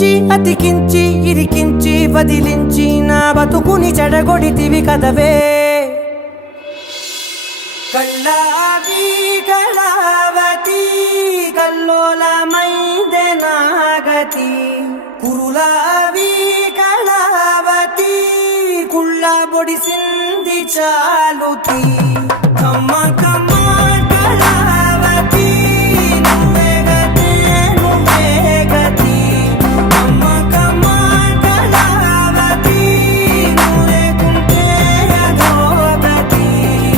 అతికించి అతికించి ఇరికించి వదిలించి నా బతుకుని చెడగొడితివి కదవే కళ్ళావి కళావతి కల్లోలమైందే నాగతి కురులావి కళావతి కుళ్ళ బొడిసింది చాలుతి